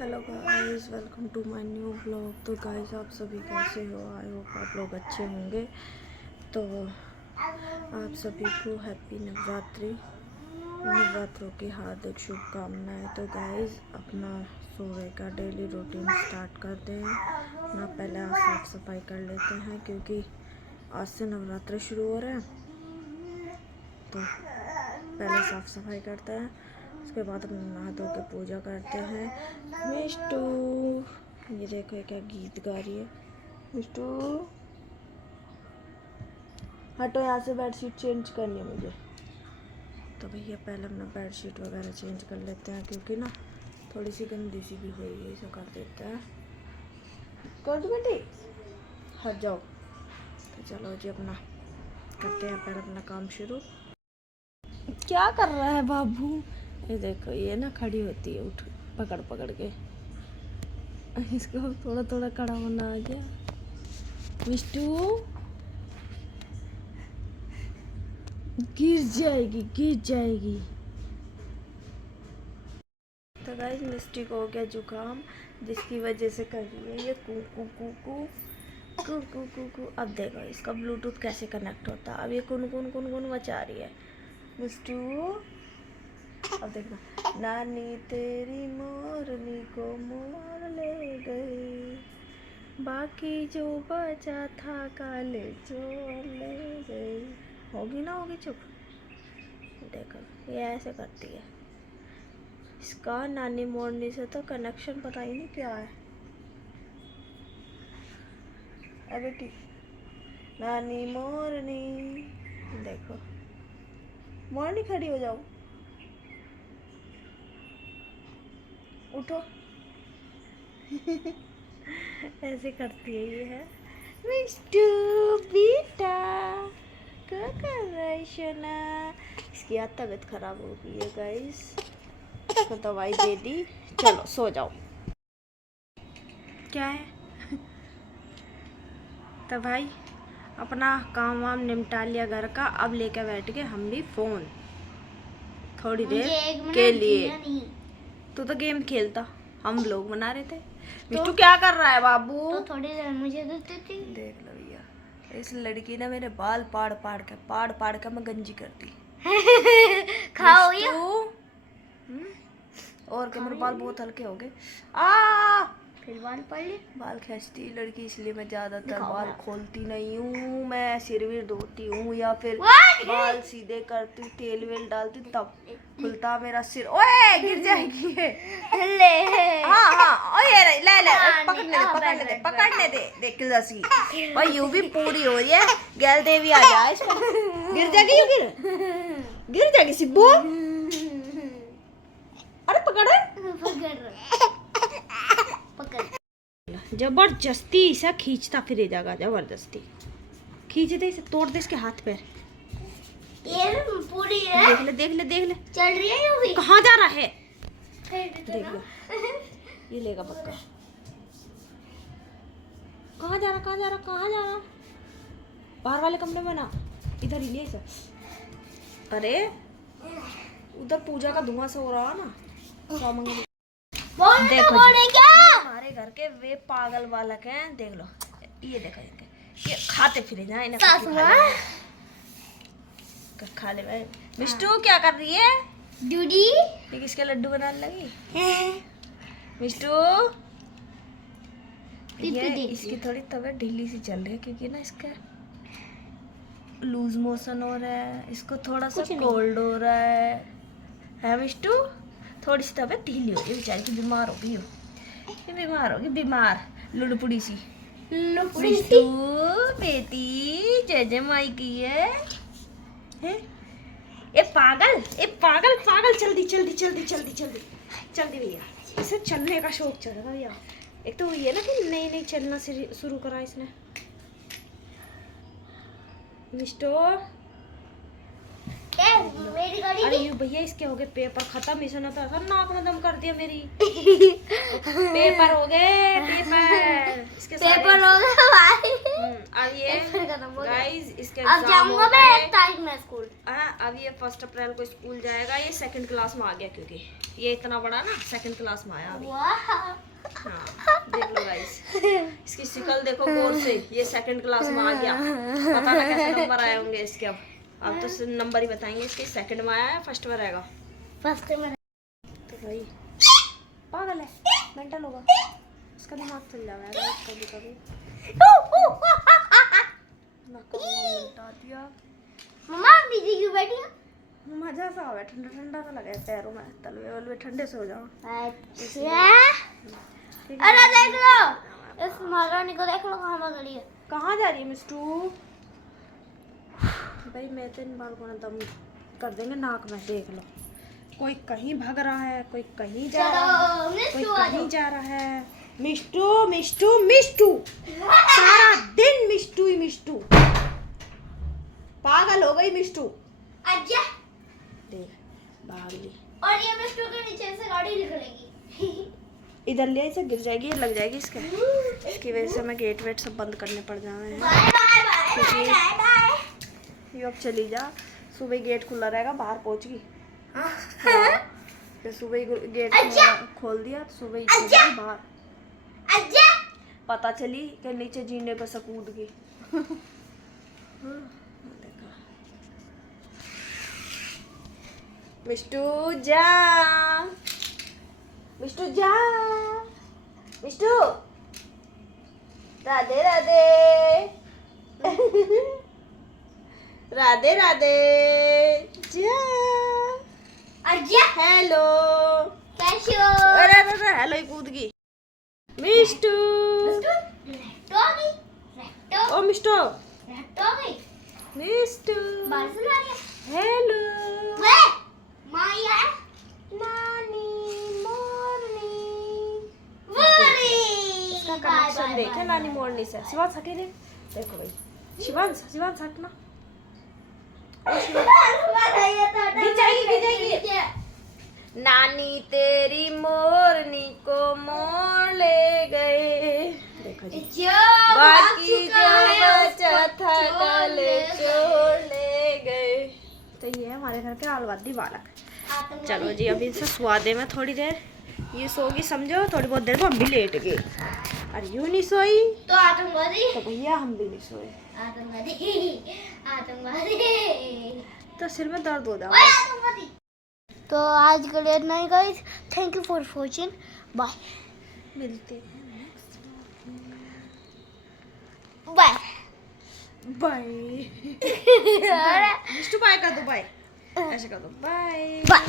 Hello guys, welcome to my new vlog. तो guys, आप सभी कैसे हो? आई होप आप लोग अच्छे होंगे। तो आप सभी को हैप्पी नवरात्रि, नवरात्रों की हार्दिक शुभकामनाएं। तो गाइस, अपना सुबह का डेली रूटीन स्टार्ट करते हैं ना। पहले आज साफ़ सफाई कर लेते हैं क्योंकि आज से नवरात्रि शुरू हो रहे हैं। तो पहले साफ़ सफाई करते हैं, उसके बाद हम नहा धो के पूजा करते हैं। मिष्टू, ये देखो ये क्या गीत गा रही है। मिष्टू हटो, यहाँ से बेडशीट चेंज करनी है मुझे। तो भैया पहले अपना बेडशीट वगैरह चेंज कर लेते हैं क्योंकि ना थोड़ी सी गंदी सी भी हुई है, इसे कर देते हैं। कर दो बेटी, हट जाओ। तो चलो जी, अपना करते हैं पहले अपना काम शुरू। क्या कर रहा है बाबू? ये देखो, ये ना खड़ी होती है उठ पकड़ पकड़ के। इसको थोड़ा थोड़ा खड़ा होना आ गया। मिष्टू गिर जाएगी, गिर जाएगी। तो गाइस, मिस्टी को हो गया जुकाम, जिसकी वजह से कर रही है ये कू कू कू कू कू कू कू कू। अब देखो इसका ब्लूटूथ कैसे कनेक्ट होता है। अब ये कुन कुन कुन कुन मचा रही है। मिष्टू अब देखना, नानी तेरी मोरनी को मोर ले गई, बाकी जो बचा था काले चोर ले गई। होगी ना होगी चुप। देखो ये ऐसे करती है। इसका नानी मोरनी से तो कनेक्शन पता ही नहीं क्या है। अबे ठीक, नानी मोरनी, देखो मोरनी खड़ी हो जाओ, उठो। ऐसे करती है ये है। मिष्टू बेटा क्या कर रहा है सोना? इसकी आज तबीयत खराब हो गई है गाइस, तो दवाई दे दी। चलो सो जाओ। क्या है? तो भाई अपना काम वाम निपटा लिया घर का। अब लेके बैठ गए हम भी फोन थोड़ी देर के लिए। तू तो गेम खेलता, हम लोग बना रहे थे। मिष्टू क्या कर रहा है बाबू? तो थोड़ी देर मुझे देती थी। देख लो भैया, इस लड़की ने मेरे बाल पाड़ पाड़ के मैं गंजी कर दी। खाओ मिष्टू, या और के मेरे बाल बहुत हल्के हो गए। आ फिर बाल पड़ ली। बाल खींचती लड़की, इसलिए मैं ज्यादातर दिखाओ बाल मेरा। खोलती नहीं हूँ। मैं सिर भी धोती हूँ या फिर बाल सीधे करती, तेल वेल डालती, तब खुलता मेरा सिर। ओए गिर जाएगी ये। ले हाँ हाँ, ओए ले ले, हाँ, पकड़ने दे देख जैसी। भाई यूं भी पूरी हो रही है। गैल देवी आ जाए इस पर। गिर जाएगी, गिर जाएगी सिब्बू। अरे पकड़ जबरदस्ती इसे खींचता फिरे जाएगा, जबरदस्ती खींच दे इसे, तोड़ दे इसके हाथ पैर। ये पूरी है। देख ले चल रही है ये भी। कहाँ जा रहा है। देख देख लो, ये लेगा पक्का। कहाँ जा रहा? बाहर वाले कमरे में ना, इधर ही ले इसे। अरे उधर पूजा का धुआं सा हो रहा ना। देखो हमारे घर के वे पागल बालक हैं। देख लो, ये देखो ये खाते फिरे ना, इन्हें खा ले। मिष्टू क्या कर रही है? दूधी ये किसके लड्डू बनाने लगी? मिष्टू ये इसकी थोड़ी तबीयत ढीली सी चल रही है क्योंकि ना इसका लूज मोशन हो रहा है, इसको थोड़ा सा कोल्ड हो रहा है मिष्टू? थोड़ी सी तबीयत ढीली हो गई बेचारी की, बीमार हो गई हो। ये बीमार होगी, बीमार लुड़पुड़ी सी। मिष्टू बेटी जय जय माई की है। ए पागल जल्दी भैया, इसे चलने का शौक चढ़ेगा भैया। एक तो ये ना कि नई चलना शुरू करा इसने। मिष्टू मेरी गाड़ी। अरे ये भैया इसके हो गए पेपर खत्म, इसने तो ऐसा नाक में दम कर दिया मेरी। पेपर हो गए, पेपर इसके पेपर हो गया भाई। अब ये खत्म हो गया। गाइस इसके अब एग्जाम जाऊंगा हो मैं गए। 1 तारीख में स्कूल। हाँ, अब ये 1 अप्रैल को स्कूल जाएगा। ये 2nd क्लास में आ गया क्योंकि ये इतना बड़ा ना 2nd क्लास में आया अभी। वाह। हाँ, देख लो गाइस, इसकी शक्ल देखो गौर से, ये 2nd क्लास में आ गया। पता ना कैसे नंबर आए होंगे इसके। अब तो सिर्फ नंबर ही बताएंगे इसके। 2nd में आया है, 1st में रहेगा। फर्स्ट में तो भाई पागल है, मेंटल होगा, इसका दिमाग चल जाएगा कभी कभी। मिटा दिया। मम्मा दीदी क्यों बैठी है? मजा सा आवे, ठंडा ठंडा सा लगे पैरों में, तलवे वलवे ठंडे से हो जाओ। अच्छा। अरे देख लो, इस महारानी को देख लो कहाँ खड़ी है। कहाँ जा रही है मिस्टू? भाई मैं तो इन बाल को ना दम कर देंगे नाक में। देख लो, कोई कहीं भाग रहा है, कोई कहीं जा रहा है, कोई मिस्टू आ कहीं जा रहा है। मिस्टू मिस्टू मिस्टू, सारा दिन मिस्टू ही मिस्टू। पागल हो गई मिस्टू। अच्छा। देख भाग ली। और ये मिस्टू के नीचे से गाड़ी निकलेगी। इधर ले इसे, गिर जाएगी, ये लग जाएगी इसके। इसकी वजह से मैं गेट वेट सब बंद करने पड़ जा रहे हैं। Bye bye bye bye bye. ये अब चली जा, सुबह गेट खुला रहेगा, बाहर पहुंचगी। फिर सुबह ही गेट खोल दिया तो सुबह ही चली बाहर। अच्छा। पता चली कि नीचे जीने पे से कूद गई। मिस्टू जा, मिस्टू जा, मिस्टू राधे राधे। राधे राधे जा। अच्छा। हेलो। कैसे हो? अरे अरे अरे, हेलो ही कूद गई। मिस्टू टॉगी रेक्टो ओ मिस्टू रेक्टोगी मिस्टू बारिश आ गया। हेलो वे माया नानी मोरनी। वरी इसका कनेक्शन देखे नानी मोरनी से। शिवांश हटे रे, देखो भाई, शिवांश शिवांश हटना। गिर जाएगी। नानी तेरी मोरनी को मोर ले गए। देखो जी, बाकी जो बचा था कल चोर ले गए। तो ये है हमारे घर के आलवादी बालक। चलो जी, अभी इसे सुवा दे मैं थोड़ी देर। ये सोगी समझो, थोड़ी बहुत देर में हम भी लेट गए। अरे यूं नहीं सोई तो आतंकवादी। तो भैया हम भी नहीं सोए, आतंकवादी आतंकवादी। तो सिर में दर्द हो ओए जाएगा। आतंकवादी। तो आज के लिए इतना ही guys. Thank you for watching. Bye. मिलते हैं बाय बाय। अरे मिस्टू बाय कर दो, बाय ऐसे कर दो, बाय बाय।